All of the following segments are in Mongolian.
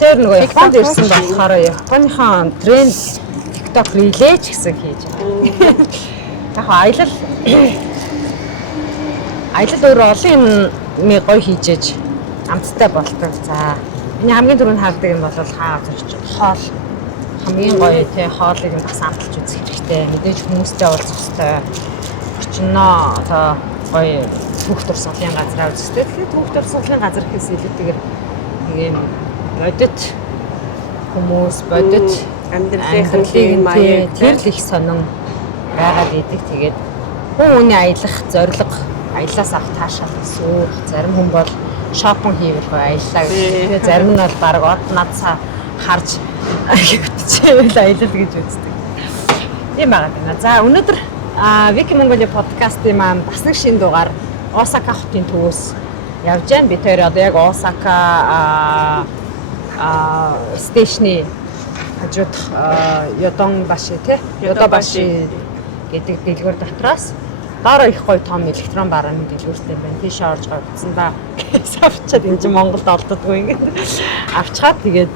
Тэр нөгөө Японд ирсэн болохоор Японыхон тренд TikTok Reel гэсэн хийж байгаа. Яг аялал өөр олон юм гоё хийжээж амттай болдог. За миний хамгийн түрүүнд хардаг юм бол хаа зорч хоол хамгийн гоё тий хоолыг бас амталж үзэх хэрэгтэй. Мэдээж хүмүүстэй уулзах хэрэгтэй. Очноо одоо гоё түүх дурсгалын газраа үздэг. Тэгэхээр түүх дурсгалын газар гэхээс илүүтэйгээр нэг юм бодит хүмүүс бодит амьдралын маяг тэр л их сонин байгаад идэг. Тэгээд хүн үүний аялах зорилго аялаас авах таашаал суух зарим хүн бол шопинг хийвэл аяллаа гэж. Тэгээд зарим нь бол баг од надсаа харж хөвтчихвэл аялал гэж үздэг. Тийм байгаа байна. За өнөөдөр Вики Монголи подкастын маань бас нэг шинэ дугаар Осака хотын төвөөс явж байна. Би тэр одоо яг Осака стейшны хажууд Йодонбаши Йодобаши гэдэг дэлгүүр дотроос дараа их гоё том электрон барааны дэлгүүртэй байна. Тийш орж гавцсан да. Авчаад энэ чинь Монголд олддоггүй ингээд авчгаад тэгээд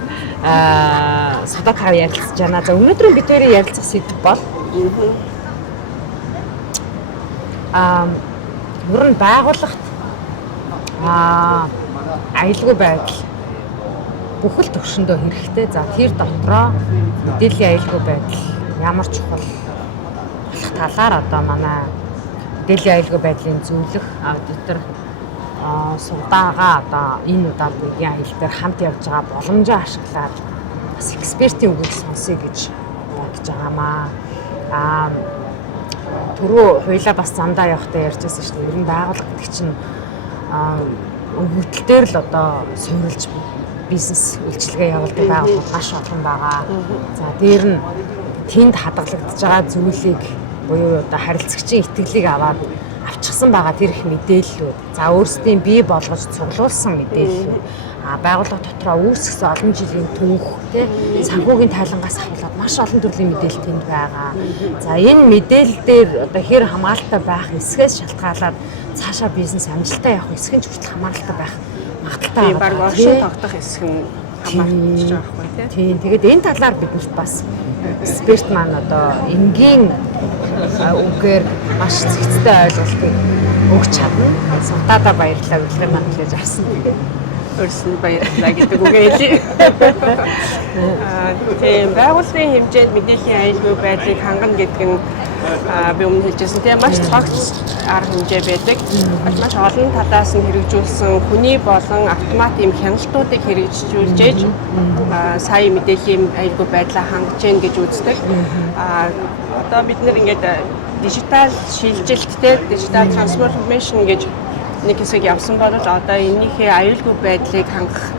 Судакаар ярилцж байна. За өнөөдрийн бид хоёрын ярилцах сэдв бол ер нь байгууллагт аюулгүй байдал бүхэл төвшөндөө хэрэгтэй. За тэр дотроо мэдээллийн аюулгүй байдал ямар чухал болох талаар одоо манай мэдээллийн аюулгүй байдлын зөвлөх аудитор Судаага одоо энэ удаагийн аялал дээр хамт явж байгаа боломжоо ашиглаад бас экспертийн үгийг сонсъё гэж бодож байгаамаа. Түрүү хоёлаа бас замдаа явахдаа ярьжсэн шүү дээ. Ер нь байгууллага гэдэг чинь өгөгдөл дээр л одоо суурилж бизнес үйлчилгээ явуулдаг байгууллага маш олон байгаа. За дээр нь тэнд хадгалагдаж байгаа зүйлийг буюу одоо харилцагчийн итгэлийг аваад авчихсан байгаа тэр их мэдээллүүд. За өөрсдийн бий болгож цуглуулсан мэдээллүүд. Байгууллага дотроо үүсгэсэн олон жилийн түүх тий санхүүгийн тайлангаас ахуулаад маш олон төрлийн мэдээлэл тэнд байгаа. За энэ мэдээлэл дээр одоо хэр хамгаалалттай байх эсгээс шалтгаалаад цаашаа бизнес амжилттай явах эсгэн ч хүртэл хамааралтай байх магадaltaй байгаа. Баг оршин тогтох эсэх нь хамаарч байгаа байхгүй тий. Тэгээд энэ талаар биднэрт бас эксперт маань одоо энгийн үгээр маш зэгцтэй ойлголтыг өгч чадна. Сутаада баярлалаа урилгын маань хэлж авсан. Өрсөн баярлалаа гэдэг үгээ хэлье. Тийм байгууллагын хэмжээнд мэдээллийн аюулгүй байдлыг хангана гэдэг нь би өмнө хэлжсэн тийм маш цогц арга хэмжээ байдаг. Маш олон талаас нь хэрэгжүүлсэн хүний болон автомат юм хяналтуудыг хэрэгжүүлж сая мэдээллийн аюулгүй байдлаа хангаж гэн гэж үздэг. Одоо бид нэр ингээд дижитал шилжилттэй дижитал трансформашн гэж нэг хэсэг явсан бол одоо энийхээ аюулгүй байдлыг хангах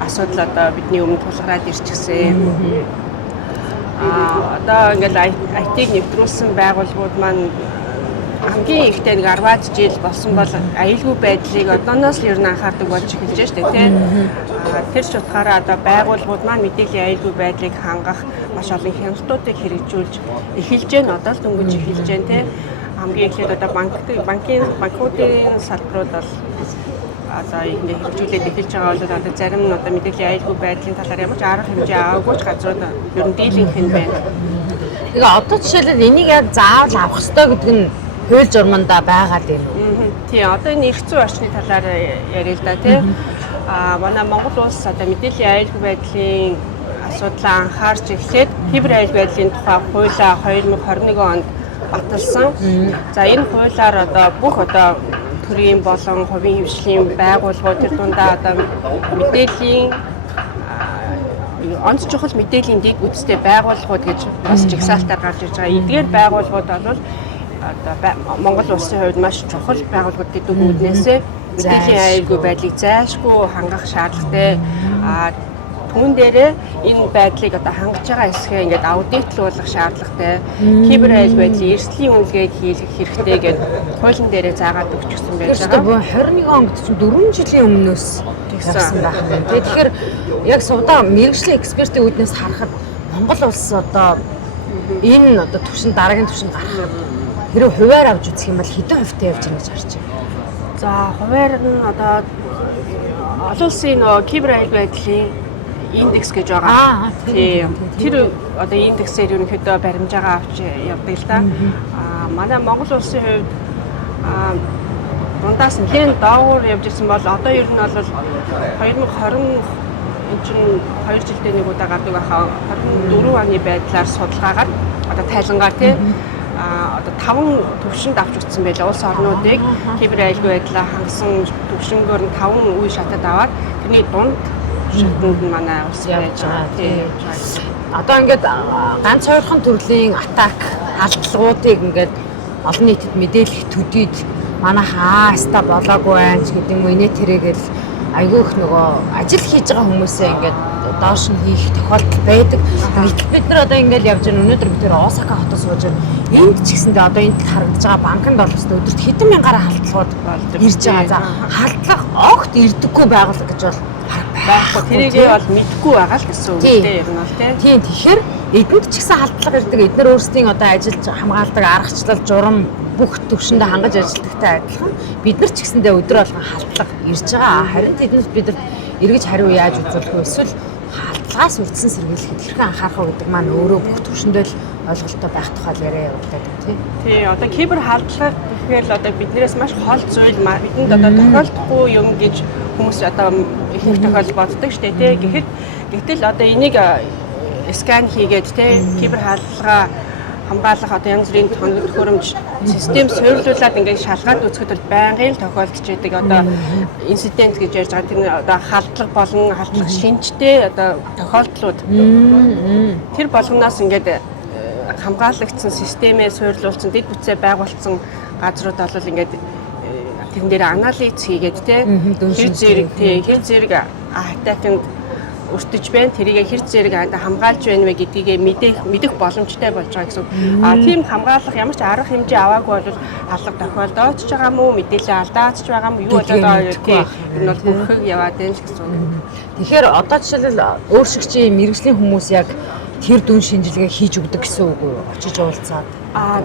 асуудал одоо бидний өмнө тулгараад ирчихсэн. Одоо ингээд IT-г нэвтрүүлсэн байгууллагууд маань хамгийн ихтэй нэг 10-аад жил болсон бол аюулгүй байдлыг одооноос л ер нь анхаардаг болж эхэлж байна шүү дээ тийм. Тэр ч утгаараа одоо байгууллагууд маань мэдээллийн аюулгүй байдлыг хангах маш олон хяналтуудыг хэрэгжүүлж эхэлж байна. Одоо л дөнгөж эхэлж байна тийм. Хамгийн ихэд одоо банкуудын салбарууд бол одоо ингэ хэрэгжүүлээд эхэлж байгаа бол одоо зарим нь одоо мэдээллийн аюулгүй байдлын талаар ямар ч арга хэмжээ аваагүй ч газрууд ер нь дийлэнх нь байна. Тэгээ одоо жишээлбэл энийг яг заавал авах хэрэгтэй гэдэг нь хууль журманда байгаа юм уу? Тийм одоо энэ эрх зүйн орчны талаар яриа л да тийм. Манай Монгол улс одоо мэдээллийн аюулгүй байдлын асуудлаа анхаарч эхлээд кибер аюулгүй байдлын тухай хуулиа 2021 онд баталсан. За энэ хуулиар одоо бүх одоо төрийн болон хувийн хвшлийн байгууллагууд тэр дундаа одоо мэдээллийн онц чухал мэдээллийн дэг үстэй байгууллагууд гэж бас жигсаалтаар гарч иж байгаа. Эдгээр байгууллагууд бол одоо Монгол улсын хувьд маш чухал байгууллагууд гэдэг үүднээсээ мэдээллийн аюулгүй байдлыг зайлшгүй хангах шаардлагатай. Түүн дээрээ энэ байдлыг одоо хангаж байгаа хэсгээ ингээд аудитлуулах шаардлагатай. Кибер аюулгүй байдлын эрсдлийн үнэлгээг хийх хэрэгтэй гэдэг хуулийн дээрээ заагаад өгчихсөн байж байгаа. 21 онд чинь 4 жилийн өмнөөс тэгсэн байх юм. Тэгэхээр яг сувдаа мэргэжлийн экспертийн үүднээс харахад Монгол улс одоо энэ одоо төвшин дараагийн төвшин гарахад хэрэв хуваар авч үзэх юм бол хэдэн хувьтай явж байгаа гэж харж байна. За хуваар нь одоо олон улсын нөгөө кибер аюулгүй байдлын индекс гэж байгаа. Тийм. Тэр одоо индексээр ерөнхийдөө баримжаагаа авч явдаг л да. Манай Монгол улсын хувьд дундаас нэлээд доогуур явж ирсэн бол одоо ер нь бол 2020 энэ чинь 2 жилдээ нэг удаа гардаг байхаа 24 оны байдлаар судалгаагаар одоо тайлангаар тийм одоо 5 төвшөнд авч утсан байлаа улс орнуудыг кибер аюулгүй байдлаа хангасан төвшнгөөр нь 5 үе шатад аваад тэрний дунд шатнд нь манай улс байж байгаа тийм. Одоо ингээд ганц хоёрхан төрлийн атак халдлагуудыг ингээд олон нийтэд мэдээлэх төдийд манайхаа хаста болоогүй байх гэдэг юм инээ тэрэгэл айгүйх нөгөө ажил хийж байгаа хүмүүсээ ингээд доош нь хийх тохиолдол байдаг. Гэтэл бид нар одоо ингээд явж байгаа өнөөдөр бид нэр Осака хотод сууж байна. Энд ч гэсэндээ одоо энд харагдаж байгаа банкнд бол өстө өдөрт хэдэн мянгаараа халдлагууд ирж байгаа. За халдлага огт ирдэггүй байгууллага гэж бол байхгүй. Тэрийгээ бол мэдгүй байгаа л гэсэн үг дээ ер нь бол тийм. Тэгэхээр эдэнд ч гэсэн халдлага ирдэг. Эдгээр өөрсдийн одоо ажилж хамгаалдаг аргачлал, журам бүх төвшөндөө хангаж ажилладагтай адилхан бид нар ч гэсэндээ өдөр болгон халдлага ирж байгаа. Харин тэднээс бид нар эргэж хариу яаж үзүүлэх вэ? Эсвэл халдлагаас үрдсэн сэргийлэхэд хэрхэн анхаарах вэ гэдэг маань өөрөө бүх төвшөндөө л ойлголттой байх тухай яриа явуулдаг тийм. Тий, одоо кибер халдлага гэхээр л одоо биднээс маш хол зүйл бидэнд одоо тохиолдохгүй юм гэж хүмүүс одоо их тохиол боддог шүү дээ тий. Гэтэл одоо энийг скан хийгээд тий кибер халдлага хамгаалах одоо янз бүрийн төхөөрөмж систем суйрлуулад ингээд шалгаад үзэхэд бол байнгын тохиолдож байдаг одоо инцидент гэж ярьж байгаа тэр одоо халдлага болон халдлага шинжтэй одоо тохиолдлууд тэр болгоноос ингээд хамгаалагдсан системээ суйрлуулсан дэд бүтцээ байгуулсан газрууд бол ингээд тэрэн дээр анализ хийгээд хэр зэрэг атаканд өртөж байна. Тэрийг хэр зэрэг хамгаалж байна вэ гэдгийг мэдэх боломжтой болж байгаа гэсэн. Тийм хамгаалах ямар ч арга хэмжээ аваагүй бол халдлага тохиолдоод ч байгаа мó мэдээлэл алдаач байгаа мó юу болоод байгаа тийм энэ бол бүрхэг яваад байна л гэсэн. Тэгэхээр одоо жишээлбэл өөрсгчийн мэрэгжлийн хүмүүс яг тэр дүн шинжилгээ хийж өгдөг гэсэн үг үү? Очиж уулзаад.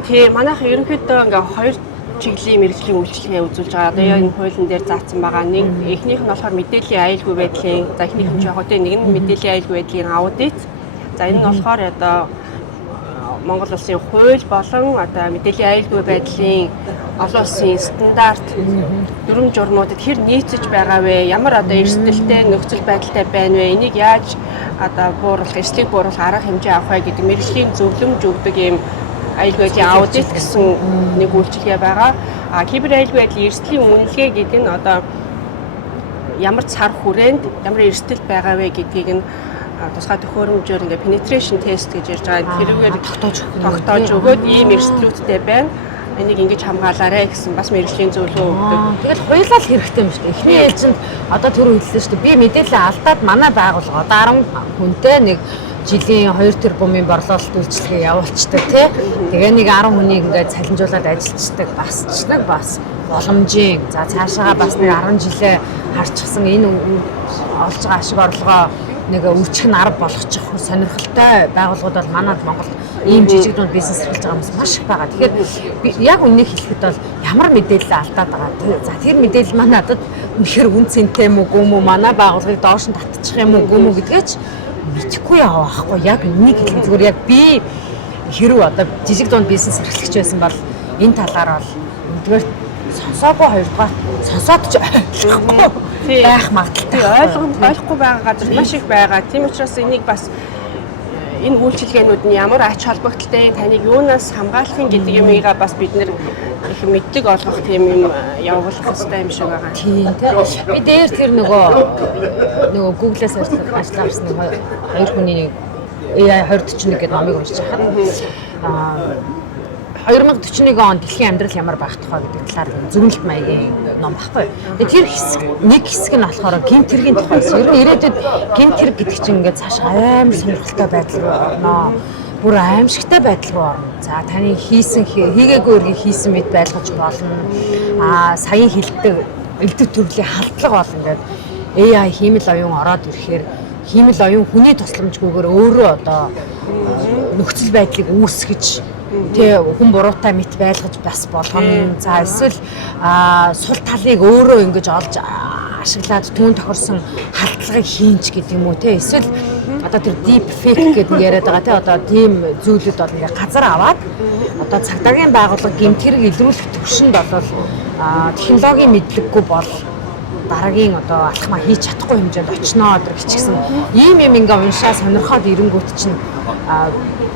Тийм манайх ерөнхийдөө ингээ хоёр чиглэлийн мэргэжлийн үйлчлэгээ үзүүлж байгаа. Одоо энэ хуулийн дээр заасан байгаа. Нэг эхнийх нь болохоор мэдээллийн аюулгүй байдлын, за эхнийх нь жоохон нэг нь мэдээллийн аюулгүй байдлын аудит. За энэ нь болохоор одоо Монгол улсын хууль болон одоо мэдээллийн аюулгүй байдлын олон улсын стандарт дүрм журмуудад хэр нийцэж байгаа вэ? Ямар одоо эрсдэлтэй нөхцөл байдалтай байна вэ? Энийг яаж одоо бууруулах, эслийг бууруулах арга хэмжээ авах вэ гэдэг мэргэжлийн зөвлөмж өгдөг юм аюулгүй байдлын аудит гэсэн нэг үйлчилгээ байгаа. Кибер аюулгүй байдлын эрсдлийн үнэлгээ гэдэг нь одоо ямар цар хүрээнд ямар эрсдэл байгаа вэ гэдгийг нь тусгай төхөөрөмжөөр ингээ penetration test гэж ярьж байгаа. Тэрүүгээр тогтоож өгөөд ийм эрсдлүүдтэй байна. Энийг ингэж хамгаалаарай гэсэн бас мэргэжлийн зөвлөгөө өгдөг. Тэгэл хуйлал хэрэгтэй юм шүү дээ. Эхний ээлжинд одоо түр хэлсэн шүү дээ. Би мэдээлэл алдаад манай байгууллага 10 хүнтэй нэг жилийн 2 тэрбумын борлуулалт үйлчилгээ явуулцдаг тий. Тэгээ нэг 10 хүнийг ингээд цалинжуулаад ажиллаждаг бас боломжийн. За цаашаа бас нэг 10 жилээ харчихсан энэ олж байгаа ашиг орлогоо нэг үржих нь арга болгочих сонирхолтой байгууллагууд бол манайд Монголд ийм жижиг дунд бизнес эрхэлж байгаа хүмүүс маш их байгаа. Тэгэхээр яг үннийг хэлэхэд бол ямар мэдээлэл алдаад байгаа. За тэр мэдээлэл маань надад үнэхээр үн цэнтэй юм уу манай байгууллагыг доош нь татчих юм уу гэдгээч мэдхгүй яваахгүй. Яг үннийг хэлэх зүгээр яг би хэрв одоо жижиг дунд бизнес эрхлэгч байсан бол энэ талаар бол нэгдүгээр сонсоогүй хоёрдугаар сонсоод ч ойлгохгүй байх магадaltaй ойлгохгүй байгаа газар маш их байгаа. Тийм учраас энийг бас энэ үйлчилгээнүүд нь ямар ач холбогдолтой таныг юунаас хамгаалахын гэдэг юмыг бас бид нэр их мэддэг олгох тийм юм явуулах хэрэгтэй юм шиг байгаа. Тийм тийм. Би дээр тэр нөгөө Google-ээс ажиллаж авсан хоёр хүний AI 2041 гэдэг номыг уншиж байхад 2041 он дэлхийн амьдрал ямар байх тухай гэдэг талаар зөвлөлт маягийн ном баггүй. Тэгээ тэр хэсэг нэг хэсэг нь болохоор гинт хэргийн тухайс. Ер нь ирээдүйд гинт хэрэг гэдэг чинь ингээд цааш амар сонирхолтой байдал руу орно. Бүр аимшигтай байдал руу орно. За таны хийгээгүй өргөийг хийсэн мэт байлгаж болно. Саяын хилдэг элдв төрлийн халдлага бол ингээд AI хиймэл оюун ороод ирэхээр хиймэл оюун хүний тусламжгүйгээр өөрөө одоо нөхцөл байдлыг үүсгэж тэ хүн буруутай мэт байлгаж бас болгоно. За эсвэл сул талыг өөрөө ингэж олж ашиглаад түүн тохирсон халдлагыг хийнч гэдэг юм уу те эсвэл одоо тэр deep fake гэдэг нь яриад байгаа те одоо тийм зүйлүүд бол ингээ газар аваад одоо цагдаагийн байгууллага гэмт хэрэг илрүүлэх төвшөнд бол технологийн мэдлэггүй бол дараагийн одоо алхмаа хийж чадахгүй хэмжээнд очноо одоо гिचгсэн ийм юм ингээ уншаа сонирхоод ирэнгүүт чинь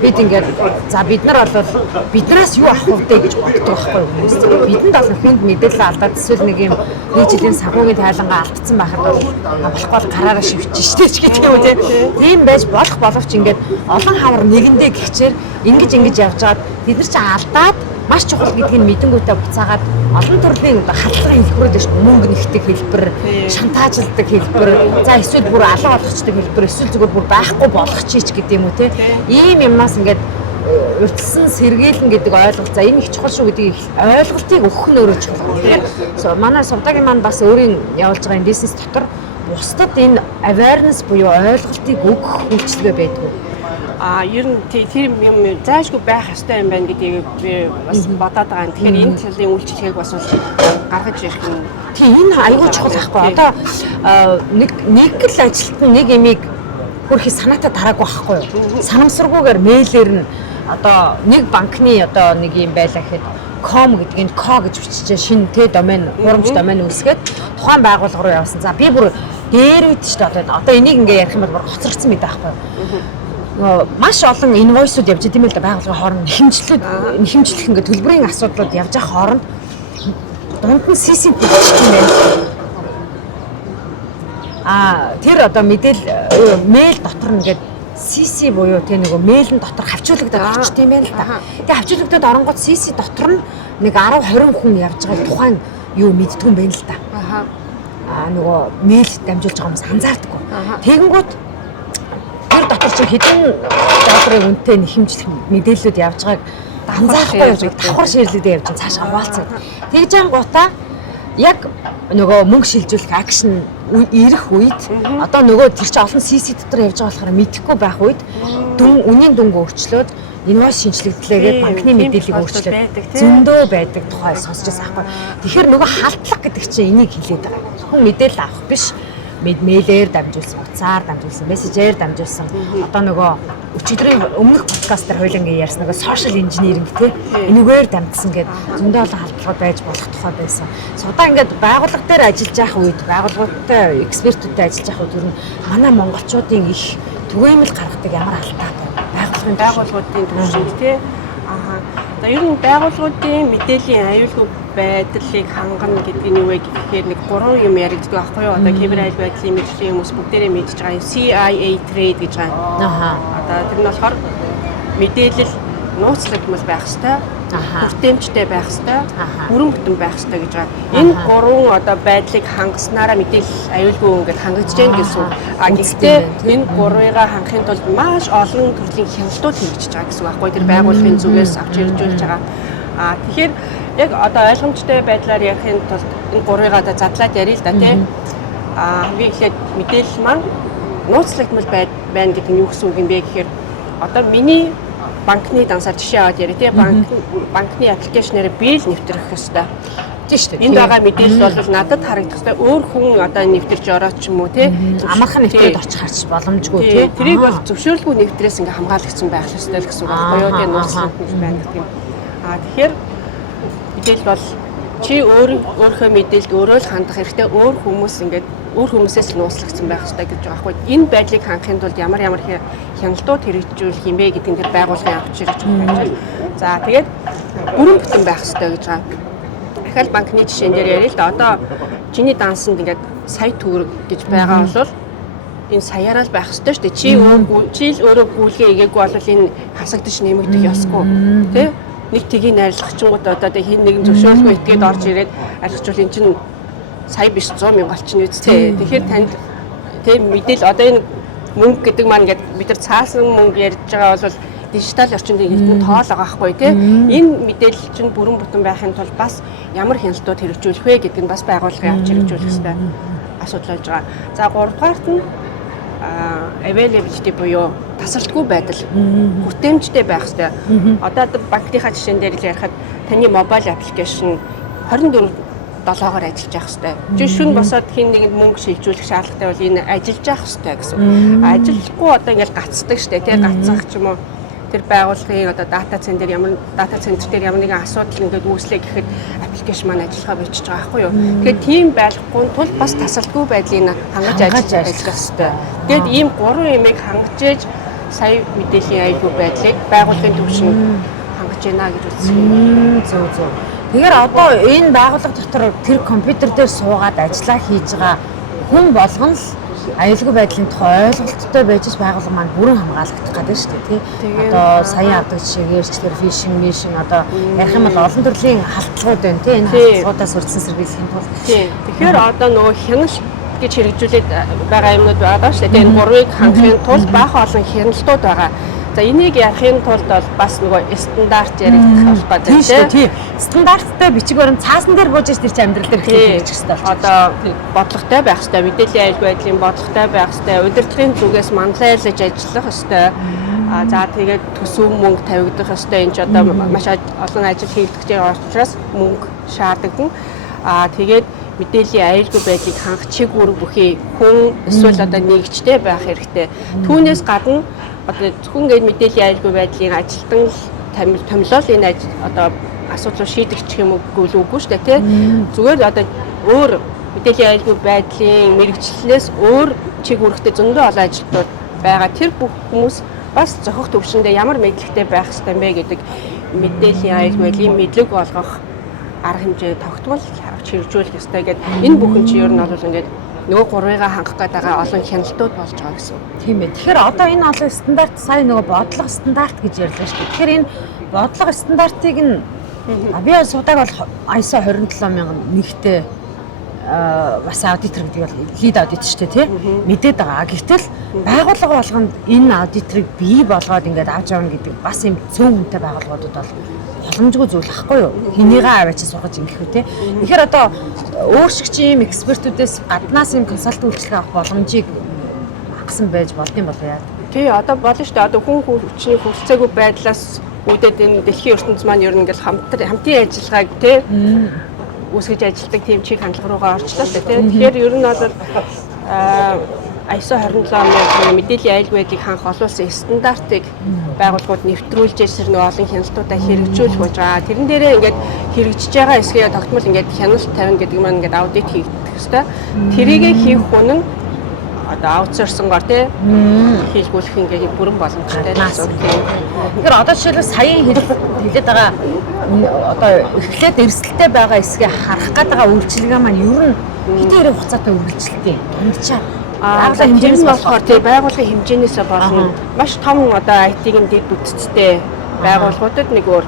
бид ингээд за бид нар бол биднээс юу авах вэ гэж боддог байхгүй хүмүүс. Бидэнд бол хүнд мэдээлэл алдаад эсвэл нэг юм нэг жилийн санхүүгийн тайлангаа алдсан байхад бол болохгүй бол гараараа шивчих штэ ч гэдэг юм үү тийм байж болох боловч ингээд олон хавар нэгэндээ гихчээр ингэж явжгаад бид нар ч алдаад маш чухал гэдгийг мэдэнгүүтээ буцаагаад олон төрлийн халдлагын хэлбэрүүд шүү дээ. Мөнгө нэгтгэх хэлбэр, шантаажладаг хэлбэр, за эсвэл бүр алга болгочдөг хэлбэр, эсвэл зүгээр бүр байхгүй болгочих гэдэг юм уу те. Ийм юмнаас ингээд урьдчилсан сэргээлэн гэдэг ойлголт. За энэ их чухал шүү гэдгийг ойлголтыг өгөх нь өөрөө чухал. Тэгэхээр манай Сувдагийн маань бас өөрийн явуулж байгаа энэ бизнес дотор бусдад энэ awareness буюу ойлголтыг өгөх үйлчлэгээ байдгүй. Ер нь тэр юм заашгүй байх ёстой юм байна гэдгийг би бас бодоод байгаа. Тэгэхээр энэ талын үйлчлэгийг бас гаргаж ирэх юм. Тийм энэ аюул чухал байхгүй. Одоо нэг л ажилт нь нэг ямиг хөрхи санаатаа дараагүй байхгүй юу? Санамсаргүйгээр мэйлэр нь одоо нэг банкны одоо нэг юм байлаа гэхэд com гэдгийг co гэж биччихээ шинэ тэ домен, хурамч домен үүсгээд тухайн байгууллага руу явсан. За би бүр дээр үйд шүү дээ. Одоо энийг ингээ ярих юм бол бүр хоцрогдсон мэт байхгүй юу? Маш олон инвойсууд явж байгаа юм л да байгууллагын хооронд нэхэмжлэх ингээ төлбөрийн асуудлууд явж байгаа хооронд дунд нь CC бичиж юм байна. Тэр одоо мэйл дотор нэгээд CC буюу тэ нөгөө мэйлэн дотор хавчуулагдаад орчт юм байна л да. Тэгээ хавчуулагдаад оронгууд CC дотор нь нэг 10-20 хүн явж байгаа тухайн юу мэддэг юм байна л да. Нөгөө мэйл дамжуулж байгаа хүмүүс анзаардаггүй. Тэгэнгүүт тэр дотор чи хэдэн долларын үнэтэй нэхэмжлэх мэдээллүүд явж байгааг анзаарахгүй явж давхар ширлэгдээ явж цааш хаваалцдаг. Тэгж ангуудаа яг нөгөө мөнгө шилжүүлэх акшн ирэх үед одоо нөгөө тэр чи олон CC дотор явж байгаа болохоор мэдэхгүй байх үед үнийн дүнг өөрчлөөд инвойс шинжлэгдлээгээд банкны мэдээллийг өөрчлөөд зөндөө байдаг тухай сонсож байгаа байхгүй. Тэгэхээр нөгөө халдлага гэдэг чинь энийг хэлээд байгаа. Зөвхөн мэдээлэл авах биш. Мэйлээр дамжуулсан, утсаар дамжуулсан, мессежээр дамжуулсан. Одоо нөгөө өчигдрийн өмнөх подкаст дээр хоёул ингээ ярьсан нөгөө social engineering тий энэгээр дамжсан гэдэг зөндөө олон халдлагууд байж болох тухай байсан. Содаа ингээд байгууллага дээр ажиллаж явах үед, байгууллагатай экспертүүдтэй ажиллаж явах үед ер нь манай монголчуудын их түгээмэл гаргадаг ямар алдаа байна. Байгууллагуудын төвшөнд тий За ер нь байгууллагуудын мэдээллийн аюулгүй байдлыг хангана гэдэг нь юу вэ гэхээр нэг 3 юм яригддаг байхгүй юу? Одоо кибер аюул байдлын мэдрэлийн хүмүүс бүгдээрээ мэдж байгаа CIA trade гэж байгаа. Одоо тэр нь болохоор мэдээлэл нууцлагдмал байх ёстой. Хүртээмжтэй байх ёстой. Бүрэн бүтэн байх ёстой гэж байгаа. Энэ 3 одоо байдлыг хангаснараа мэдээлэл аюулгүй ингээд хангаж байна гэсэн үг. Гэхдээ энэ 3-ыг хангахын тулд маш олон төрлийн хяналтууд хэрэгжиж байгаа гэсэн үг байхгүй тэр байгууллагын зүгээс авч иржүүлж байгаа. Тэгэхээр яг одоо ойлгомжтой байдлаар ярихын тулд энэ 3-ыг одоо задлаад ярил л да тийм. Хамгийн эхлээд мэдээлэл маань нууцлагдмал байна гэдэг нь юу гэсэн үг юм бэ гэхээр одоо миний банкны дансаар жишээ аваад яриа тий банкны аппликейшнээр би л нэвтрэх ёстой. Тийм шүү дээ. Энд байгаа мэдээлэл бол надад харагдах ёстой. Өөр хүн одоо нэвтэрч ороод ч юм уу тий амархан нэвтрээд очих харч боломжгүй тий. Тэрийг бол зөвшөөрөлгүй нэвтрээс ингээ хамгаалагдсан байх ёстой л гэсэн үг байхгүй юу? Тэгээ нууцлагдмал байна гэх юм. Тэгэхээр мэдээлэл бол чи өөрийнхөө мэдээлэлд өөрөө л хандах хэрэгтэй. Өөр хүмүүсээс л нууцлагдсан байх ёстой гэж байгаа байхгүй. Энэ байдлыг хангахын тулд ямар хяналтууд хэрэгжүүлэх юм бэ гэдгийг тэр байгууллагын авч ирж байгаа юм. За тэгээд бүрэн бүтэн байх ёстой гэж байгаа. Дахиад банкны жишээн дээр ярил л да. Одоо чиний дансанд ингээд сая төгрөг гэж байгаа бол энэ саяараа л байх ёстой шүү дээ. Чи л өөрөө гүйлгээ игээгүй бол энэ хасагдаж нэмэгдэх ёсгүй тий. Нэг тгийг найрлагчингууд одоо хин нэгэн зөвшөөрлгүй итгээд орж ирээд арилгачвал эн чинь сая биш 100 мянга болчихно үстэй. Тэгэхээр танд тийм мэдээл одоо энэ мөнгө гэдэг маань ингээд бид нар цаасан мөнгө ярьж байгаа бол дижитал орчинд нэгэн тоол байгаа байхгүй тий. Энэ мэдээлэл чинь бүрэн бүтэн байхын тулд бас ямар хяналтууд хэрэгжүүлэх вэ гэдэг нь бас байгууллагын авч хэрэгжүүлэх хэрэгтэй асуудал болж байгаа. За 3 дугаарт нь availability буюу тасралтгүй байдал хүртээмжтэй байх хэрэгтэй. Одоо банкныхаа жишээн дээр л ярихад таны мобайл аппликейшн 24/7-оор ажиллаж явах хэрэгтэй. Жишүүн босоод хин нэгэнд мөнгө шилжүүлэх шаардлагатай бол энэ ажиллаж явах хэрэгтэй гэсэн. Ажиллахгүй одоо ингээл гацдаг штэ тий гацсах ч юм уу тэр байгууллагын одоо дата центр дээр ямар нэгэн асуудал ингээд үүслэх гэхэд аппликейшн маань ажиллахаа бичиж байгаа байхгүй юу. Тэгэхээр тийм байхгүй тул бас тасралтгүй байдлыг хангаж ажиллах хэрэгтэй. Тэгэд ийм 3 юмыг хангаж ээж сая мэдээллийн аюулгүй байдлыг байгууллагын төвшин хангаж байна гэж үзсэн. Зөв. Тэгэхээр одоо энэ байгууллага дотор тэр компьютер дээр суугаад ажиллаа хийж байгаа хүн болгон л аюулгүй байдлын тухай ойлголттой байж байгууллага маань бүрэн хамгаалагдах гэдэг шүү дээ тий. Одоо саяхан авдаг жишээгээр ч тэр фишинг, мишинг одоо ярих юм бол олон төрлийн халтлагууд байна тий. Энэ халтлагуудаас урьдчилан сэргийлэхийн тулд. Тэгэхээр одоо нөгөө хяналт гэж хэрэгжүүлээд байгаа юмнууд байгаа шүү дээ. Энэ гурвыг хангахын тулд баах олон хяналтууд байгаа. За энийг ярихын тулд бол бас нөгөө стандарт яригдах холбоотой тийм. Стандарттай бичиг баримт цаасан дээр бууж тэр чинь амьдрал дээр хэлж хэрэгтэй болчихсон. Одоо бодлоготой байх хэрэгтэй, мэдээллийн аюулгүй байдлын бодлоготой байх хэрэгтэй, удирдлагын зүгээс манлайлж ажиллах хэрэгтэй. За тэгээд төсөв мөнгө тавигдах хэрэгтэй. Энд ч одоо маш олон ажил хийгдэж байгаа учраас мөнгө шаарддаг. Тэгээд мэдээллийн аюулгүй байдлыг хангах чиг үүрэг бүхий хүн эсвэл одоо нэгжтэй байх хэрэгтэй. Түүнээс гадна одоо зөвхөн гээд мэдээллийн аюулгүй байдлын ажилтан томилол энэ одоо асуудлыг шийдэгч юм уу үгүй шүү дээ тий. Зүгээр одоо өөр мэдээллийн аюулгүй байдлын мэрэгчлэлээс өөр чиг үүрэгтэй зөндөө олон ажилтнууд байгаа. Тэр бүх хүмүүс бас зохих төвшөндөө ямар мэдлэгтэй байх ёстой юм бэ гэдэг мэдээллийн аюулгүй байдлын мэдлэг олгох арга хэмжээ тогтвол авч хэрэгжүүлэх ёстой гэдэг. Энэ бүхэн чи ер нь бол ингээд нөгөө гурвыгаа хангах гэдэг олон хяналтууд болж байгаа гэсэн. Тийм ээ. Тэгэхээр одоо энэ олон стандарт сая нөгөө бодлого стандарт гэж ярьлаа шүү дээ. Тэгэхээр энэ бодлого стандартыг нь би судаг бол ISO 27001-тэй бас аудитор гэдэг бол лид аудит шүү дээ тий. Мэдээд байгаа. Гэтэл байгууллага болгонд энэ аудиторыг бий болгоод ингээд авч явна гэдэг бас юм цөөн хүнтэй байгууллагуудад бол боломжгүй зүйл ахгүй юу? Хинийгээ аваач суугаж ингэх үү те. Тэгэхээр одоо өөрсгчийн экспертүүдээс гаднаас юм консалт үйлчлэг авах боломжийг хангасан байж болдсон болоо яа. Тий, одоо болно шүү дээ. Одоо хүн хүчний хөрөлцөөгүй байдлаас үүдээд энэ дэлхийн ертөнц маань ер нь ингээл хамтын ажиллагааг те үүсгэж ажилладаг тийм чиг хандлага руугаа орчлоо шүү дээ. Тэгэхээр ер нь бол ISO 27001 мэдээллийн аюулгүй байдлыг хангах олон улсын стандартыг байгууллагууд нэвтрүүлж ирсэн нөө олон хяналтуудаа хэрэгжүүлэх болж байгаа. Тэрэн дээрээ ингээд хэрэгжиж байгаа эсгээ тогтмол ингээд хяналт тавина гэдэг маань ингээд аудит хийгдэх хэвээр. Тэрийгэ хийх хүн нь одоо аутсорсонгоор тий хийлгүүлэх ингээд бүрэн боломжтой гэсэн үг тийм. Тэгэхээр одоо жишээлбэл саяын хэлээд байгаа одоо эхлээд эрсдэлтэй байгаа эсгээ харах гээд байгаа үйлчилгээ маань ер нь хэдийн хэрэг хугацаатай үргэлжилдэг. Дундчаа байгууллагын хэмжээс болохоор тий байгууллагын хэмжээнээс болно. Маш том одоо IT-ийн дэд бүтцтэй байгууллагуудад нэг өөр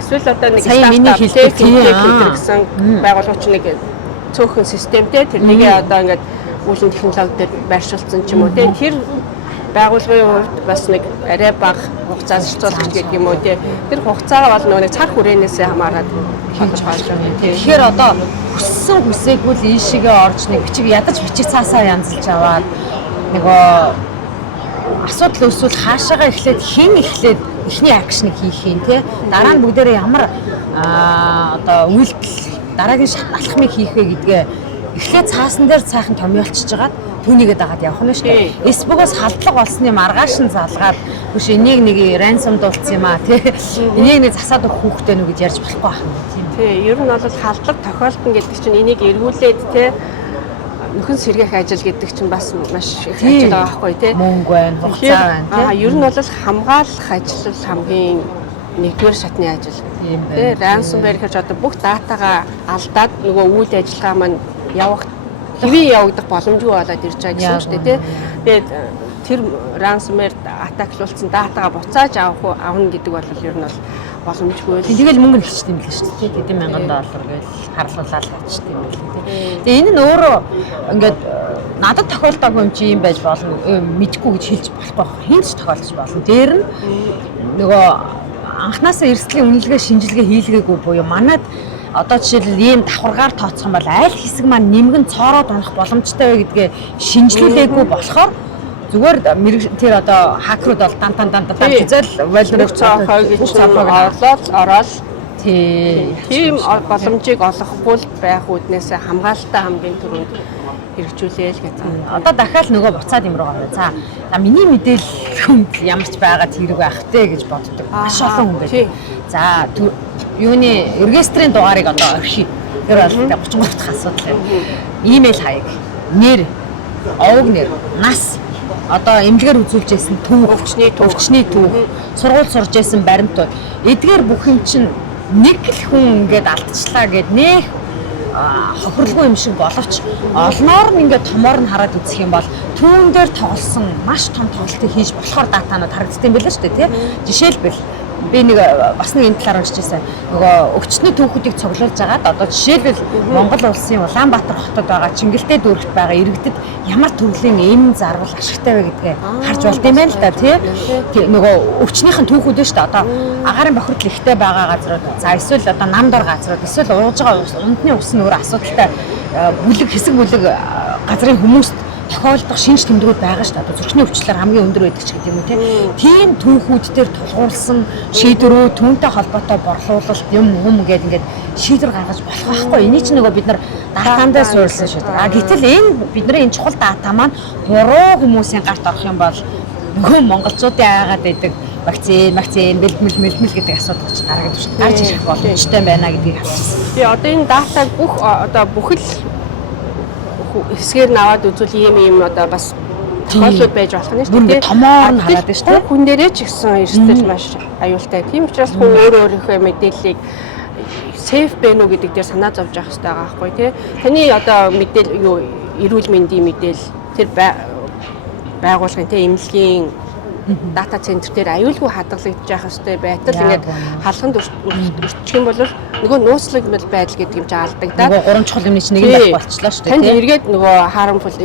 эсвэл одоо нэг стартап гэсэн байгууллагч нэг цөөхөн системтэй тэрнийгээ одоо ингээд үүлэн технологи дээр байршуулсан ч юм уу тий тэр байгууллагын хувьд бас нэг арай бага хугацаа зарцуулах гэдэг юм уу тий тэр хугацаагаа бол нэг цар хүрээнээс хамаарат хийж байгаа юм тий. Тэгэхээр одоо хүссэн хүсээгүй л ийшээгээ орж нэг бичиг цаасаа янзалж аваад нөгөө асуудал өсвөл хаашаагаа эхлээд эхний акшныг хийх юм тий дараа нь бүгдээрээ ямар одоо үйлдэл дараагийн шат алхмыг хийх вэ гэдгээ эхлээд цаасан дээр цаахан томьёолчж жагаад түүнийгээ дагаад явах нь шүү дээ. Эсбүгээс халдлага болсны маргааш нь залгаад биш энийг нэг ransom дуулсан юм аа тий. Энийг нэг засаад өгөх хүүхдээ нү гэж ярьж болохгүй байна тийм. Тий, ер нь бол халдлага тохиолдсон гэдэг чинь энийг эргүүлээд тий нөхөн сэргээх ажил гэдэг чинь бас маш их ажил байгаа байхгүй тий. Мөнгө байна, хугацаа байна тий. Ер нь бол хамгаалах ажил хамгийн нэгдүгээр шатны ажил. Тийм байна. Тий, ransomware гэж одоо бүх датагаа алдаад нөгөө үйл ажиллагаа маань хэвээ явагдах боломжгүй болоод ирж байгаа гэсэн үг шүү дээ тий. Тэгээд тэр ransomware атаклуулсан датагаа буцааж авна гэдэг бол ер нь бол боломжгүй. Тэгэл мөнгө нь хичдэг юм л шүү дээ. $100,000 гэж харлуулаад хачдаг юм байна тий. Тэгээ энэ нь өөрөө ингээд надад тохиолдоогүй юм чи юм байж болно мэдгүй гэж хэлж болохгүй байна. Хинч тохиолдож болно. Дээр нь нөгөө анханасаа эрсдлийн үнэлгээ шинжилгээ хийлгээгүй буюу манайд одоо жишээлбэл ийм давхаргаар тооцох юм бол аль хэсэг маань нэмгэн цоороод унах боломжтой вэ гэдгээ шинжилүүлээгүй болохоор Зүгээр тэр одоо хакерууд бол дан үзэл валидер цаахыг ороод тийм боломжийг олохгүй байх үүднээс хамгаалалтаа хамгийн түрүүнд хэрэгжүүлээ л гэж байна. Одоо дахиад нөгөө буцаад юм руу гарна. За миний мэдээлэл хүнд ямар ч байгаад хэрэг байх те гэж боддог. Маш олон хүн байдаг. За юуны регистрийн дугаарыг одоо орхив. Тэр бол 33 дахь асуудал юм. Имэйл хаяг, нэр, овог нэр, нас, одоо эмнэлгээр үзүүлж байсан түүх, өвчний түүх, сургууль сурж байсан баримтууд. Эдгээр бүх юм чинь нэг л хүн ингээд алдчихлаа гэд нэх хохирлгүй юм шиг боловч олноор нь ингээд томоор нь хараад үзэх юм бол түүн дээр тоглосон маш том тоглолтыг хийж болохоор датанууд харагддаг юм байна шүү дээ, тий. Жишээлбэл би нэг бас нэг энэ талаар уншиж байсан. Нөгөө өвчтний түүхүүдийг цуглуулж агаад одоо жишээлбэл Монгол улсын Улаанбаатар хотод байгаа Чингэлтэй дүүрэгт байгаа иргэдэд ямар төрлийн эм зарвал ашигтай вэ гэдгээ харж болд юм байна л да, тий. Нөгөө өвчнийхэн түүхүүд нь шүү дээ. Одоо агаарын бохирдол ихтэй байгаа газрууд, за эсвэл одоо намдор газрууд, эсвэл ууж байгаа ундны ус нь өөр асуудалтай бүлэг хэсэг бүлэг газрын хүмүүст тохиолдох шинж тэмдгүүд байгаа шүү дээ. Одоо зүрхний өвчлөлөөр хамгийн өндөр байдаг ч гэдэг юм уу тийм түүхүүд дээр тулгуурласан шийдвэрөө түүнтэй холбоотой борлуулалт юм гээд ингээд шийдвэр гаргаж болох байхгүй. Энийг чинь нөгөө бид нар датандаа суурилсан шүү дээ. Гэтэл энэ бидний энэ чухал дата маань буруу хүмүүсийн гарт орох юм бол нөгөө монголчуудын айгаад байдаг вакцин, бэлтгэл гэдэг асуудал ч гарч ирэх боломжтой байна гэдгийг харчихсан. Би одоо энэ датаг бүхэл хэсгээр наваад үзвэл ийм одоо бас тохиолдлууд байж болох нь шүү дээ. Томоор нь хараад байна шүү дээ. Хүн дээрээ ч гэсэн эрсдэл маш аюултай. Тийм учраас хүн өөрийнхөө мэдээллийг сейф бэ нү гэдэг дээр санаа зовж явах хэрэгтэй байгаа байхгүй тий. Таны одоо мэдээлэл эрүүл мэндийн мэдээлэл тэр байгууллагын тий эмнэлгийн дата центр дээр аюулгүй хадгалагдаж явах хэрэгтэй байтал ингээд халаханд өрчих юм бол нөгөө нууцлагдмал байдал гэдэг юм жаалдагдаад нөгөө гурван чухал юмны чинь нэг нь байх болчлоо шүү дээ. Танд эргээд нөгөө харамфул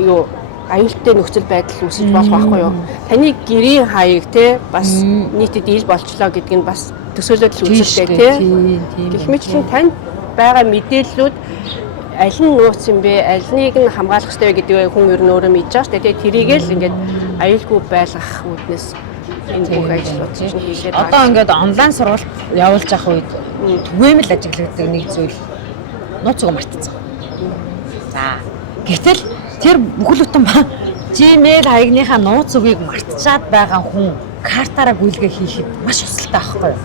аюултай нөхцөл байдал үүсэж болох байхгүй юу? Таны гэрийн хаяг те бас нийтэд ил болчлоо гэдэг нь бас төсөөлөл үүсэлтэй те. Гэх мэтлэн танд байгаа мэдээллүүд аль нь нууц юм бэ? Аль нэг нь хамгаалах хэрэгтэй гэдэг хүн ер нь өөрөө мэдж байгаа шүү дээ. Тэрийг л ингээд аюулгүй байлгах үүднээс энэ бүх ажлууд чинь хийлээд байгаа. Одоо ингээд онлайн сургалт явуулж явах үед түгээмэл ажиглагддаг нэг зүйл нууцыг мартцсан. За гэтэл тэр бүхэл бүтэн Gmail хаягныхаа нууц үгийг мартчихад байгаа хүн картаараа гүйлгээ хийхэд маш өсөлттэй байхгүй юу?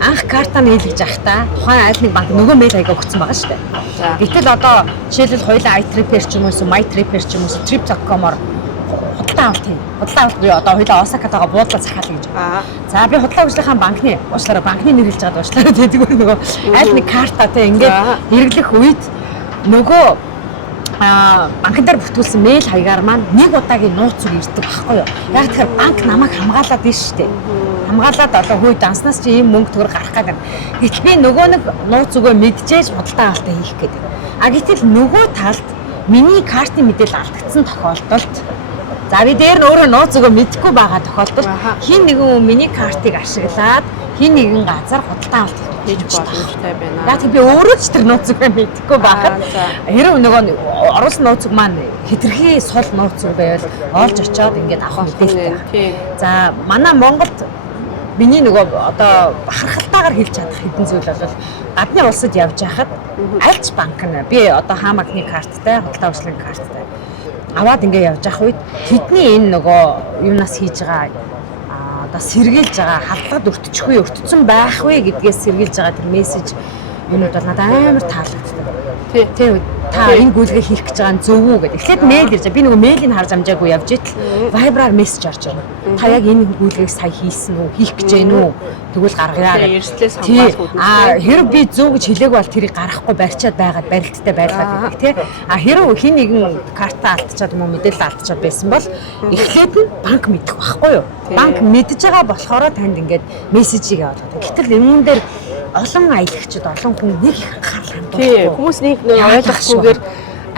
Анх картаа нийлгэж явахдаа тухайн аль нэг банк нөгөө мэйл хаягаа өгсөн байгаа шүү дээ. Гэтэл одоо жишээлбэл хоёулаа iTrip-ээр ч юм уу, MyTrip-ээр ч юм уу, Trip.com-оор худалдан авалт хий. Худалдан авалт буюу одоо хоёулаа Осакатагаа буудлаа захиалъя гэж. За би худалдан авалтынхаа банкны уучлаарай банкны нэр хэлж байгаа уучлаарай тэгвэл нөгөө аль нэг картаа те ингээд хэрэглэх үед нөгөө банкн дээр бүртгүүлсэн мэйл хаягаар маань нэг удаагийн нууц үг ирдэг байхгүй юу? Яг тэгэхээр банк намайг хамгаалаад байна шүү дээ. Хамгаалаад одоо хүй данснаас чи ийм мөнгө төгөр гарах гэдэг. Гэтэл би нөгөө нэг нууц үгээ мэдчихэж худалдан авалтаа хийх гэдэг. Гэтэл нөгөө талд миний картын мэдээлэл алдагдсан тохиолдолд за би дээр нь өөрөө нууц үгээ мэдэхгүй байгаа тохиолдолд хин нэгэн миний картыг ашиглаад хин нэгэн газар худалдан авалт хийж боломжтой байна. Яг би өөрөө ч тэр нууц үгээ мэдэхгүй байхад хэрэг нөгөө оруулсан нууц үг маань хэтэрхий сул нууц үг байвал олж очиод ингээд авах мэдээлэлтэй. За манай Монголд миний нөгөө одоо бахархалтайгаар хэлж чадах хэдэн зүйл бол гадны улсад явж байхад альч банк нь би одоо хаамагны карттай, худалдаа авчлалын карттай аваад ингээд явж явах үед тэдний энэ нөгөө юунаас хийж байгаа одоо сэргийлж байгаа халдлагад өртчихгүй өртцөн байх вэ гэдгээс сэргийлж байгаа тэр мессеж юмуд бол надад амар таалагддаг. Тий. Та энэ гүйлгээ хийх гэж байгаа нь зөв үү гэдэг. Эхлээд мэйл ирж би нөгөө мэйлийг харж амжаагүй явж итэл Viber-аар мессеж орж байна. Та яг энэ гүйлгээг сая хийсэн үү? Хийх гэж байна уу? Тэгвэл гаргая гэдэг. Эрсдлээс хамгаалах үүднээс. Хэрэг би зөв гэж хэлээг бол тэрийг гаргахгүй барьчаад байгаад барилттай байлгаад байдаг тий. Хэрэг хин нэгэн картаа алдчихад юм уу мэдээлэл алдчихад байсан бол эхлээд нь банк мэдэх байхгүй юу? Банк мэдж байгаа болохоор танд ингээд мессежийг явуулдаг. Гэтэл энэ дээр олон аялагчид олон хүн нэг их анхаарал хандуулдаг. Хүмүүс нэг ойлгохгүйгээр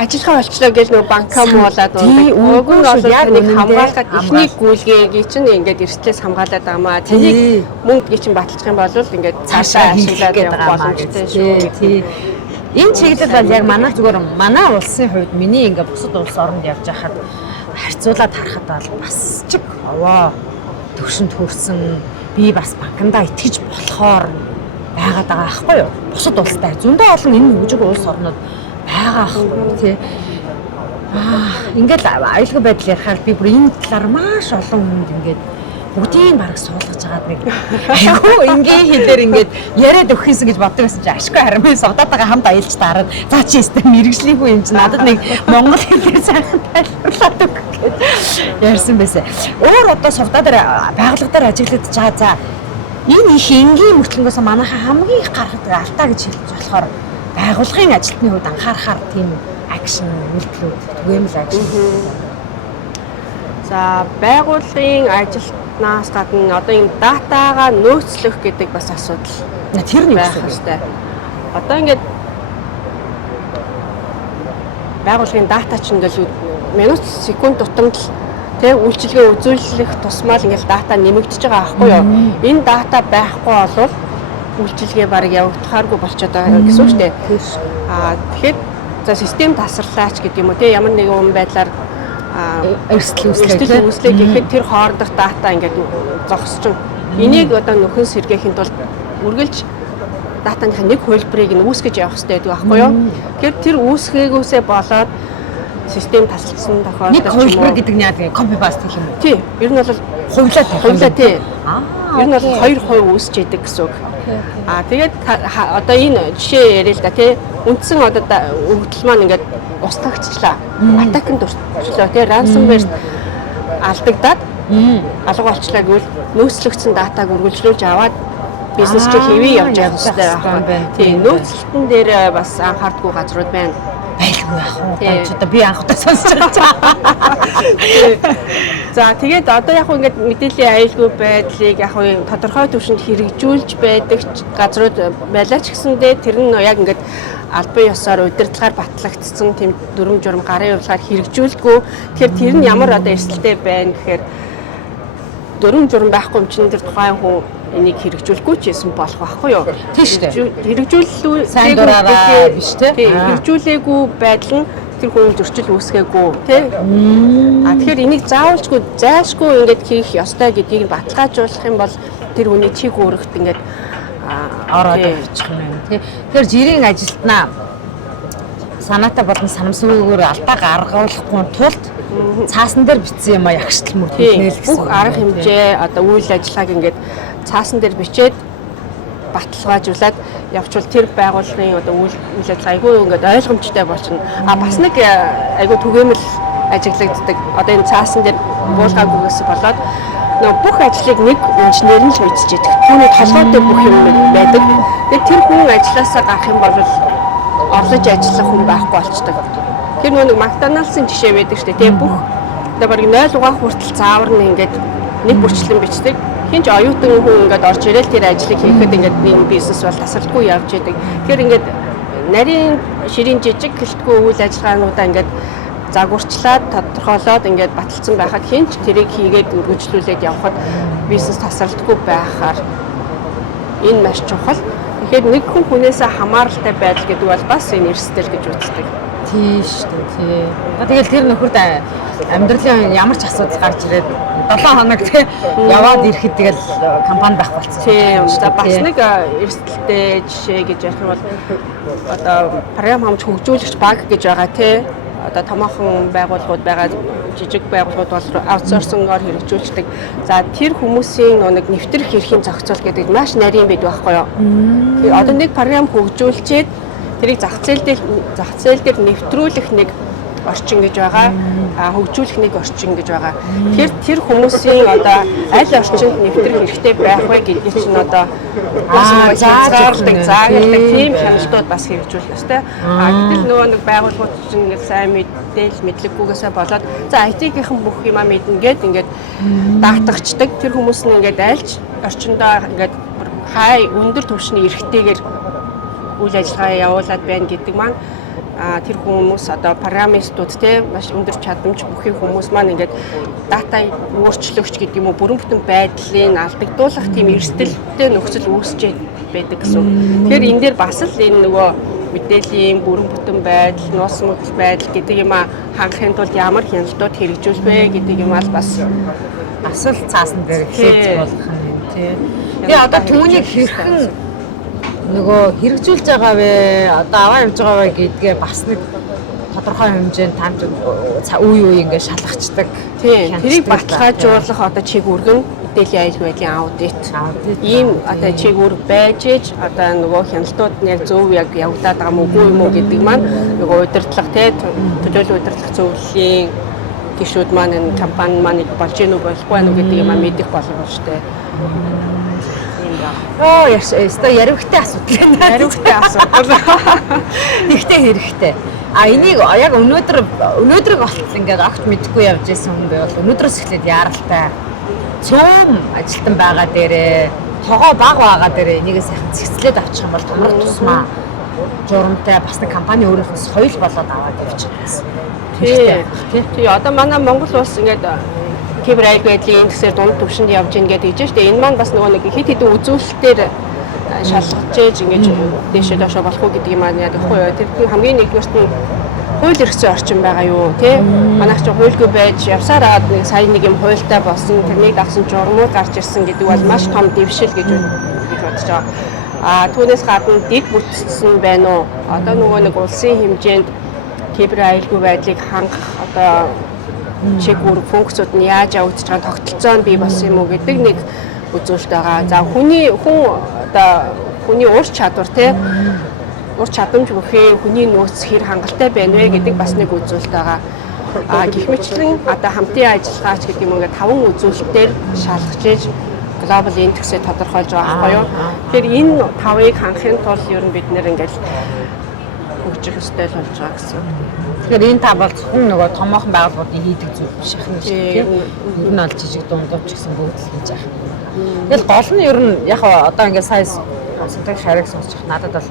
ажиллахаа болчлоо гэж нөгөө банкаа муулаад байдаг. Уг нь бол яг нэг хамгаалахад ихний гүйлгээгийг чинь ингээд эрсдлээс хамгаалаад байгаамаа. Тэнийг мөнгө чинь баталчих юм бол ингээд цаашаа ашиглаад явах боломжтой шүү. Энэ чиглэл бол яг манай зүгээр манай улсын хувьд миний ингээд бусад улс оронд явж байхад харьцуулаад харахад бол бас чиг овоо төвшөнд хүрсэн би бас банкндаа итгэж болохоор байгаад байгаа байхгүй юу? Бусад улстай зөндөө олон энэ хөгжиг улс орнууд байгаа байхгүй тий. Ингээд аюулгүй байдал ярихаар би бүр энэ талаар маш олон хүнд ингээд бүгдийг бараг суулгаж хагаад нэг айгүй ингийн хэлээр ингээд яриад өгөх юмсан гэж боддог байсан чи ашгүй харамын содоод байгаа хамт аялж таарад за чи өстө мэрэгжлийнхүү юм чи надад нэг монгол хэлээр сайхан тайлбарлаад өг гэж ярьсан байсан. Өөр одоо сувдаа дээр байгууллага дээр ажиглаж байгаа за энэ их энгийн мөртлөнгөөс манайхаа хамгийн их гаргадаг алдаа гэж хэлж болохоор байгууллагын ажилтны хувьд анхаарахаар тийм акшн үйлдэлүүд түгээмэл ажил. За байгууллагын ажилтнаас гадна одоо энэ датагаа нөөцлөх гэдэг бас асуудал Тэр нэг байх хэрэгтэй. Одоо ингээд байгууллагын дата чинь ингээл минут секунд тутамд тэг үйлчилгээ үзүүлэх тусмаа л ингээл дата нэмэгдэж байгаа аахгүй юу? Энэ дата байхгүй бол үйлчилгээ бараг явагдахааргүй болчиход байгаа гэсэн үг шүү дээ. Тэгэхээр за систем тасарлаач гэдэг юм уу те ямар нэгэн юм байдлаар эрсдэл үүслээ гэхэд тэр хоорондох дата ингээд зогсчихно. Энийг одоо нөхөн сэргээхийн тулд үргэлж датаныхаа нэг хувилбарыг нь үүсгэж явах хэрэгтэй гэдэг байхгүй юу? Тэгэхээр тэр үүсгээгөөсөө болоод систем тасалдсан тохиолдолд нэг хувилбар гэдэг нь яа гэх copy paste гэх юм уу? Тий. Ер нь бол хувлаа тий. Ер нь бол 2% үүсч идэг гэсэн үг. Тэгээд одоо энэ жишээ ярил л да тий. Үндсэн одоо өгдөл маань ингээд устгагчлаа. Атакнд дурчлаа тий. Ransomware алдагдаад алга болчлаа гэвэл нөөцлөгдсөн датаг үргэлжлүүлж аваад бизнес чи хэвээ явж явах хэрэгтэй байхгүй. Тий. Нөөцлөлтөн дээр бас анхаардгүй газрууд байна. Байлгүй яах вэ? Одоо би анхудаа сонсож байгаа. За тэгээд одоо яг ингээд мэдээллийн аюулгүй байдлыг яг тодорхой түвшинд хэрэгжүүлж байдаг газрууд байлаа ч гэсэндээ тэр нь яг ингээд албан ёсоор удирдлагаар батлагдсан тийм дүрм журм гарын урлагаар хэрэгжүүлдэггүй. Тэгэхээр тэр нь ямар одоо эрсдэлтэй байна гэхээр дүрм журм байхгүй юм чинь тэр тухайн хүн энийг хэрэгжүүлэхгүй ч гэсэн болох байхгүй юу? Тийм шүү дээ. Хэрэгжүүлэлгүй сайн дураараа биш те. Хэрэгжүүлээгүй байдал нь тэр хүн зөрчил үүсгээгүй тий. Тэгэхээр энийг заавалжгүй зайлшгүй ингээд хийх ёстой гэдгийг баталгаажуулах юм бол тэр хүний чиг өөрөгт ингээд ороод явчих юм байна тий. Тэгэхээр жирийн ажилтнаа санаатай болон санамсаргүйгээр алдаа гаргуулахгүй тулд цаасан дээр бичсэн юм а ягштал мөрдөлнөл гэсэн. Бүх арга хэмжээ одоо үйл ажиллагааг ингээд цаасан дээр бичээд баталгаажуулаад явчвал тэр байгууллагын одоо үйл ажиллагаа айгүй ингээд ойлгомжтой болчихно. Бас нэг айгүй түгээмэл ажиглагддаг. Одоо энэ цаасан дээр буулгаагүйгээс болоод бүх ажлыг нэг инженер нь л мэдчихэдэг. Түүний толгойд бүх юм байдаг. Тэгээд тэр хүн ажилласаа гарах юм бол орлож ажиллах хүн байхгүй болчдөг. Тэр нэг Макдоналдсын жишээ байдаг шүү дээ. Бүх одоо барыг 0 угаах хүртэл заавар нь ингээд нэг бүрчлэн бичдэг. Хинч оюутан хүн ингээд орж ирэл тэр ажлыг хийхэд ингээд нэг бизнес бол тасралтгүй явж идэг. Тэгэхээр ингээд нарийн ширийн жижиг гэлтгүй үйл ажиллагаануудаа ингээд загварчлаад тодорхойлоод ингээд баталсан байхад хинч тэрийг хийгээд үргэлжлүүлээд явхад бизнес тасралтгүй байхаар энэ маш чухал. Тэгэхээр нэг хүн хүнээсээ хамааралтай байдал гэдэг бол бас энэ эрсдэл гэж үздэг. Тийм шүү дээ тий. Тэгэл тэр нөхөрд амьдралын ямар ч асуудал гарч ирээд 7 хоног тий яваад ирэхэд тэгэл компани байх болсон. Тийм. Бас нэг эрсдэлтэй жишээ гэж ярих юм бол одоо програм хамж хөгжүүлэгч баг гэж байгаа тий. Одоо томоохон байгууллагууд байгаа жижиг байгууллагууд бол аутсорсингоор хэрэгжүүлдэг. За тэр хүмүүсийн нэг нэвтрэх эрхийн зохицуул гэдэг маш нарийн байдаг байхгүй юу? Тэгэхээр одоо нэг програм хөгжүүлчихэд тэрийг зах зээл дээр нэвтрүүлэх нэг орчин гэж байгаа, хөгжүүлэх нэг орчин гэж байгаа. Тэгэхээр тэр хүмүүсийн одоо аль орчинд нэвтрэх хэрэгтэй байх вэ гэдгийг чинь одоо заагалдаг тийм хяналтууд бас хэрэгжүүлэх ёстой. Гэтэл нөгөө нэг байгууллагууд чинь ингээд сайн мэдлэггүйгээсээ болоод за IT-гийнхэн бүх юмаа мэднэ гэд ингээд даатгачдаг. Тэр хүмүүс нь ингээд альж орчиндоо ингээд хай өндөр түвшний эрхтэйгээр үйл ажиллагаа явуулаад байна гэдэг маань тэр хүмүүс одоо программистууд те маш өндөр чадамж бүхий хүмүүс маань ингээд дата өөрчлөгч гэдэг юм уу бүрэн бүтэн байдлыг алдагдуулах тийм эрсдэлтэй нөхцөл үүсчээд байдаг гэсэн. Тэгэхээр энэ дээр бас л энэ нөгөө мэдээллийн бүрэн бүтэн байдал, нууц мөдөл байдал гэдэг юм хангахын тулд ямар хяналтууд хэрэгжүүлэх вэ гэдэг юм бас асал цаасан дээр хэлж болох юм тий. Тэгээ одоо түүнийг хэрхэн нөгөө хэрэгжүүлж байгаа вэ? Одоо аваа явж байгаа вэ гэдгээ бас нэг тодорхой хэмжээнд танд үе ингээд шалгацдаг. Тийм. Тэрийг баталгаажуулах одоо чиг үүрэг нь мэдээллийн аюулгүй байдлын аудит. Ийм одоо чиг үүрэг байж иж одоо нөгөө хяналтууд нь яг зөв яг явагдаад байгаа мó үгүй юм уу гэдэг маань нөгөө удирдлага тий төлөөлөл удирдлага зөвлөлийн гишүүд маань энэ компани маань болж гэнэ үү болохгүй байна уу гэдэг юм мэдэх боломжтой. Оо яста яривхтай асуудал байна. Яривхтай асуудал. Ихтэй хэрэгтэй. А энийг яг өнөөдрийг болтол ингээд огт мэдэхгүй явж исэн хүн байвал өнөөдрөөс эхлээд яаралтай цөм ажилтан байгаа дээрээ тогоо баг байгаа дээрээ энийг сайхан цэгцлээд авчих юм бол томрох тусмаа журамтай бас нэг компани өөрийнхөө соёл болоод аваад явчих гэсэн. Тий. Одоо манай Монгол улс ингээд кибер аюулгүй байдлын индексээр дунд түвшинд явж ийн гэдэг чинь шүү дээ. Энэ маань бас нөгөө нэг хэд хэдэн үзүүлэлтээр шалгаж ээж ингэж дээшээ доошоо болох уу гэдэг юм аа яг ихгүй юу. Тэр хамгийн нэгдүгээрт нь хууль эрхцээ орчин байгаа юу тий. Манайх ч хуульгүй байж явсараад нэг сая нэг юм хуультай болсон тэрнийг дагсан журмууд гарч ирсэн гэдэг бол маш том дэвшил гэж бодож байгаа. А түүнээс гадна дэг бүтцсэн байна уу? Одоо нөгөө нэг улсын хэмжээнд кибер аюулгүй байдлыг хангах одоо чиг үүрэг функцүүд нь яаж явагдаж байгаа тогтолцоо нь бий болсон юм уу гэдэг нэг үзүүлэлт байгаа. За хүний ур чадвар тий ур чадамж бүхий хүний нөөц хэр хангалттай байна вэ гэдэг бас нэг үзүүлэлт байгаа. А гэх мэтлэн одоо хамтын ажиллагаач гэдэг юм ингээд 5 үзүүлэлтээр шалгаж иж глобал индексээ тодорхойлж байгаа байхгүй юу. Тэгэхээр энэ 5-ыг хангахын тулд ер нь бид нэр ингээд хөгжих ёстой л болж байгаа гэсэн. Тэгэхээр энэ та бол зөвхөн нөгөө томоохон байгууллагуудын хийдэг зүйл биш юм шүү дээ. Ер нь бол жижиг дундууч гэсэн бүгд л хийж байгаа. Тэгэл гол нь ер нь яг одоо ингээд сая сонтог шарыг сонсчих надад бол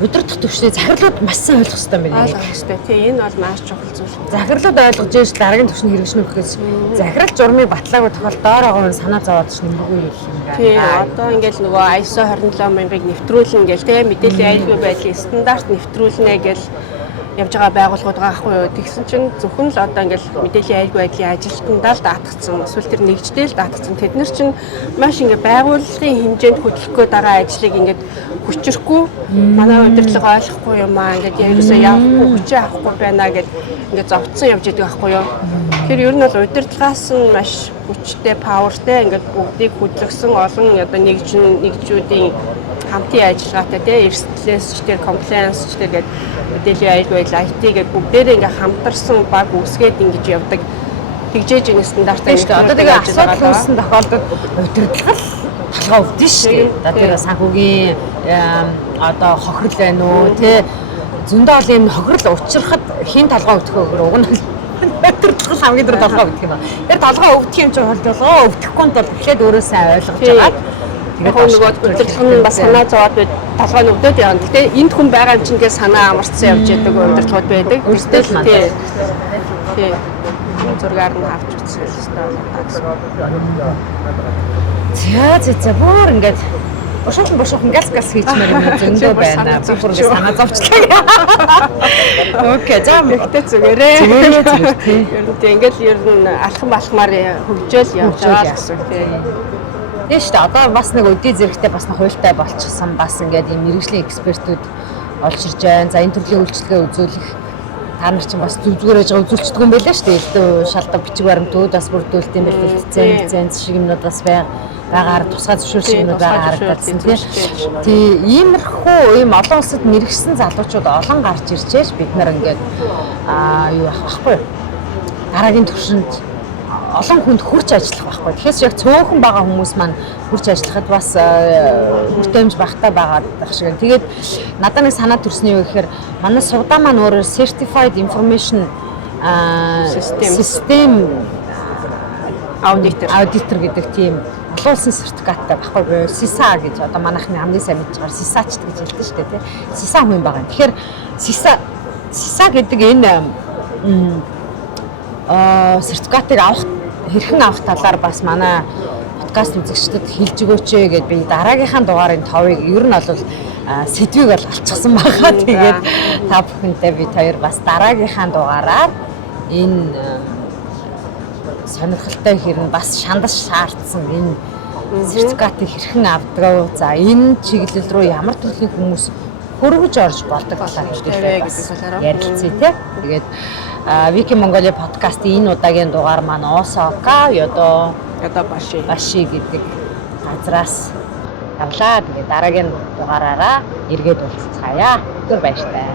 удирдах төвчний захирлууд маш сайн ойлгох хэрэгтэй байна. Ойлгох хэрэгтэй. Тий, энэ бол маш чухал зүйл. Захирлууд ойлгож ийш дараагийн төвчний хэрэгжинэ гэхээс захирал журмыг батлаагүй тохиол доороо санаа зовоод ч нэмэргүй юм байна. Тий, одоо ингээд нөгөө ISO 27000-ыг нэвтрүүлнэ гэл тий мэдээллийн аюулгүй байдлын стандарт нэвтрүүлнэ гэл явж байгаа байгууллагууд байгаа хгүй юу. Тэгсэн чинь зөвхөн л одоо ингээд мэдээллийн аюулгүй байдлын ажилтнаа л даатгцсан. Эсвэл тэр нэгжтэй л даатгцсан. Тэд нар чинь маш ингээд байгууллагын хэмжээнд хөтлөхөө дараа ажлыг ингээд хүчрэхгүй манай удирдлага ойлгохгүй юм аа. Ингээд ерөөсөө явахгүй хүчээ авахгүй байна гэд ингээд зовцсон явж идэг байхгүй юу. Тэр ер нь бол удирдлагаас нь маш хүчтэй, павертай ингээд бүгдийг хөдөлгсөн олон одоо нэгжүүдийн хамтын ажиллагаатай тий эрсдлээс ч тэр комплаенс ч тэгээд мэдээллийн аюулгүй байдал IT гэдэг бүгдээрээ ингээ хамтарсан баг үсгээд ингэж явдаг. Тэгжээж энэ стандарттай шүү дээ. Одоо тэгээ асуудал үүссэн тохиолдолд удирдлага толгой өвдөн шүү дээ. Одоо тэр санхүүгийн одоо хохирол байна уу тий зөндөө бол юм хохирол учрахад хэн толгой өвдөхөө гэр уг нь удирдлага хамгийн дөрөв толгой өвдөх юм байна. Тэр толгой өвдөх юм чинь толгой өвдөхгүй тул эхлээд өөрөө сайн ойлгож байгаа. Тэгээд нөгөө удирдлага нь бас санаа зовоод байд толгой нь өвдөд явна. Гэтэ энд хүн байгаа юм чинь ингээ санаа амарцсан явж яадаг удирдлагууд байдаг. Тэрстэл тий. Зургаар нь авч үзсэн л За бүр ингээд бошоохон газ хийчмээр юм зөндөө байна. Бүр ингээд санаа зовчлаа. Окей, за ихтэй зүгээрээ. Зүгээр тий. Ер нь алхам алхмаар хөгжөөл явж байгаа гэсэн тий. Тийм шүү дээ. Одоо бас нэг үдий зэрэгтэй бас нэг хуультай болчихсон. Бас ингээд ийм мэрэгжлийн экспертүүд олж ирж байна. За энэ төрлийн үйлчлэгээ үзүүлэх та нар чинь бас зүгээр ээж байгаа үзүүлчихдэг юм байлаа шүү дээ. Элдв шалдаг бичиг баримтууд бас бүрдүүлт юм байна. Лиценз шиг юмнууд бас байгаар тусгай зөвшөөрөл юмнууд байгаа харагдсан тийм иймэрхүү ийм олон улсад мэрэгсэн залуучууд олон гарч ирчээж бид нар ингээд юу яах байхгүй дараагийн түвшинд олон хүнд хүрч ажиллах байхгүй. Тэгэхээр яг цөөхөн байгаа хүмүүс маань хүрч ажиллахад бас хүртээмж багтаа байгаа шиг. Тэгээд надад нэг санаа төрсөн юу гэхээр манай сувдаа маань өөрөөр certified information system auditor гэдэг тийм олон улсын сертификаттай баггүй SISA гэж одоо манайхны хамгийн сайн мэдж байгаа SISA-ч гэж хэлдэг шүү дээ тий. SISA хүн байгаа. Тэгэхээр SISA гэдэг энэ сертификатыг хэрхэн авах талаар бас манай подкаст үзэгчдэд хэлж өгөөч ээ гэд би дараагийнхаа дугаарын 5-ыг ер нь бол сэдвийг бол олчихсан байгаа. Тэгээд та бүхэнтэй бид хоёр бас дараагийнхаа дугаараар энэ сонирхолтой хэрэг бас шандаж шаардсан энэ сертификатыг хэрхэн авдаг. За энэ чиглэл рүү ямар төрлийн хүмүүс хөрвөж орж болдог талаар ярилцъя тий. Тэгээд Вики Монголи подкастын энэ удаагийн дугаар маань Осака Ёдо Баши гэдэг газраас явлаа. Тэгээд дараагийн дугаараараа эргээд уулзцаая. Түр баяртай.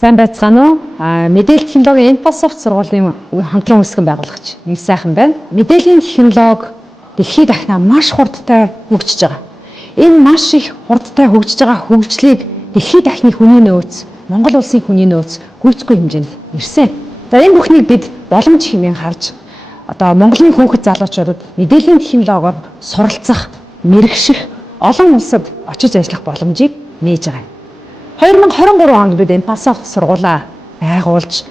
Сайн байцгаана уу? Мэдээлэл технологийн Infosoft сургуулийн хамтран үүсгэн байгуулагч нэг сайхан байна. Мэдээллийн технологи дэлхийд дахинаа маш хурдтай хөгжиж байгаа. Энэ маш их хурдтай хөгжиж байгаа хөгжлийг дэлхийд дахины хүний нөөц, Монгол улсын хүний нөөц гүйцэхгүй хэмжээнд ирсэн. За энэ бүхнийг бид боломж хэмээн харж одоо Монголын хүүхэд залуучуудад мэдээллийн технологиор суралцах, мэрэгших, олон улсад очиж ажиллах боломжийг нээж байгаа юм. 2023 онд бид Infosoft сургуулаа байгуулж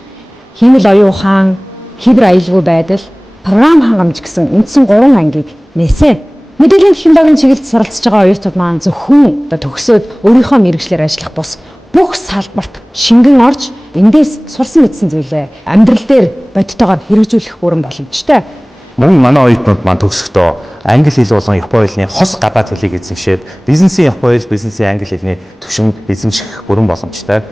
хэмэл оюун ухаан, хэвэр аюулгүй байдал, програм хангамж гэсэн үндсэн 3 ангийг нээсэн. Мэдээллийн технологийн чиглэлд суралцж байгаа оюутнууд маань зөвхөн одоо төгсөөд өөрийнхөө мэргэжлэр ажиллах бус бүх салбарт шингэн орж эндээс сурсан мэдсэн зүйлээ амьдрал дээр бодтойгоор хэрэгжүүлэх бүрэн боломжтой. Мөн манай оюутнууд маань төгсөхдөө англи хэл болон японы хэлний хос гадаад хэлийг эзэмшээд бизнесийн японы хэл, бизнесийн англи хэлний түвшинд эзэмших бүрэн боломжтой.